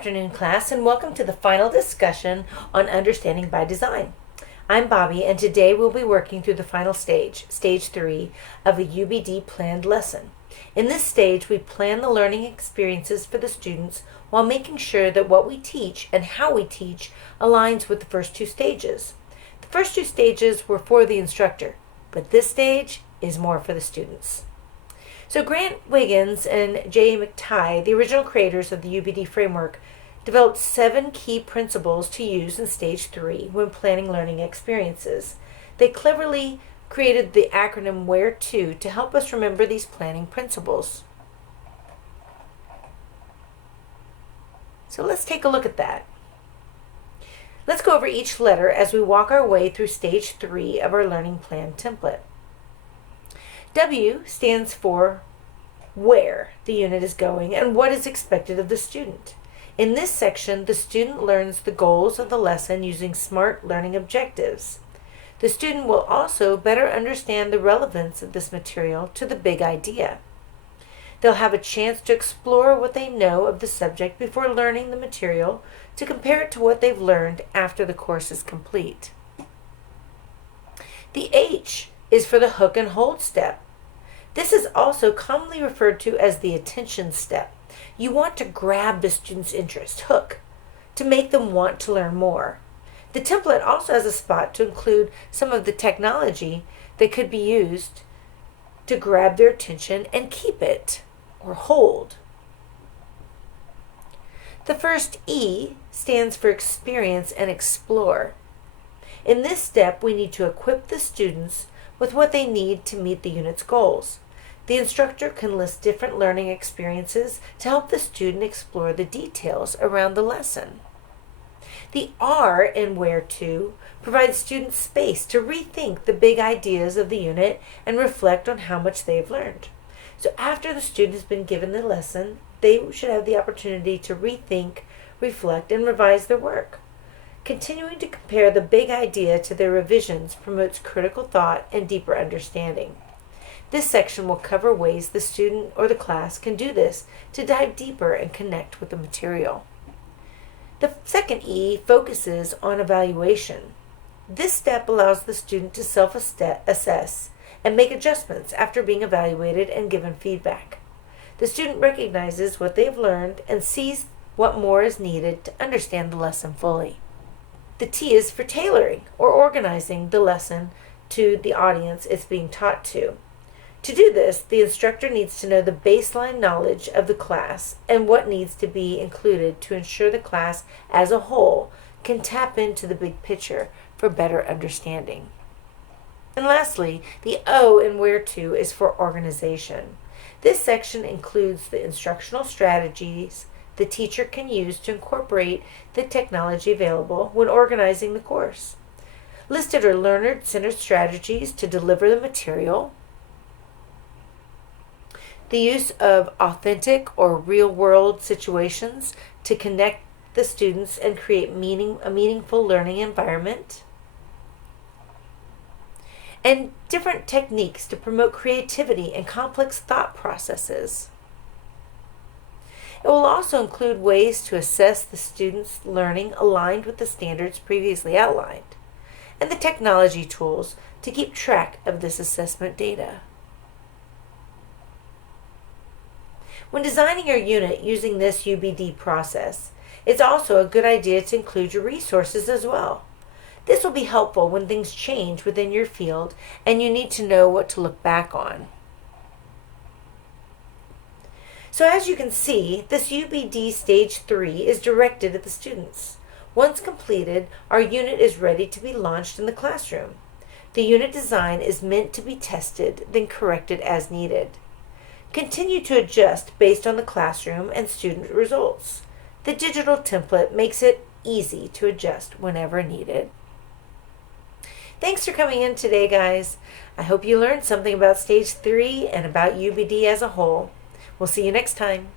afternoon, class, and welcome to the final discussion on Understanding by Design. I'm Bobby, and today we'll be working through the final stage, Stage 3, of a UbD planned lesson. In this stage, we plan the learning experiences for the students while making sure that what we teach and how we teach aligns with the first two stages. The first two stages were for the instructor, but this stage is more for the students. So Grant Wiggins and J. McTighe, the original creators of the UbD framework, developed 7 key principles to use in Stage 3 when planning learning experiences. They cleverly created the acronym WHERETO to help us remember these planning principles. So let's take a look at that. Let's go over each letter as we walk our way through Stage 3 of our learning plan template. W stands for where the unit is going and what is expected of the student. In this section, the student learns the goals of the lesson using SMART learning objectives. The student will also better understand the relevance of this material to the big idea. They'll have a chance to explore what they know of the subject before learning the material to compare it to what they've learned after the course is complete. The H is for the hook and hold step. This is also commonly referred to as the attention step. You want to grab the student's interest, hook, to make them want to learn more. The template also has a spot to include some of the technology that could be used to grab their attention and keep it, or hold. The first E stands for experience and explore. In this step, we need to equip the students with what they need to meet the unit's goals. The instructor can list different learning experiences to help the student explore the details around the lesson. The R in WHERETO provides students space to rethink the big ideas of the unit and reflect on how much they've learned. So after the student has been given the lesson, they should have the opportunity to rethink, reflect, and revise their work. Continuing to compare the big idea to their revisions promotes critical thought and deeper understanding. This section will cover ways the student or the class can do this to dive deeper and connect with the material. The second E focuses on evaluation. This step allows the student to self-assess and make adjustments after being evaluated and given feedback. The student recognizes what they've learned and sees what more is needed to understand the lesson fully. The T is for tailoring, or organizing the lesson to the audience it's being taught to. To do this, the instructor needs to know the baseline knowledge of the class and what needs to be included to ensure the class as a whole can tap into the big picture for better understanding. And lastly, the O in WHERETO is for organization. This section includes the instructional strategies the teacher can use to incorporate the technology available when organizing the course. Listed are learner-centered strategies to deliver the material, the use of authentic or real-world situations to connect the students and create a meaningful learning environment, and different techniques to promote creativity and complex thought processes. It will also include ways to assess the students' learning aligned with the standards previously outlined, and the technology tools to keep track of this assessment data. When designing your unit using this UbD process, it's also a good idea to include your resources as well. This will be helpful when things change within your field and you need to know what to look back on. So as you can see, this UbD Stage 3 is directed at the students. Once completed, our unit is ready to be launched in the classroom. The unit design is meant to be tested, then corrected as needed. Continue to adjust based on the classroom and student results. The digital template makes it easy to adjust whenever needed. Thanks for coming in today, guys. I hope you learned something about Stage 3 and about UbD as a whole. We'll see you next time.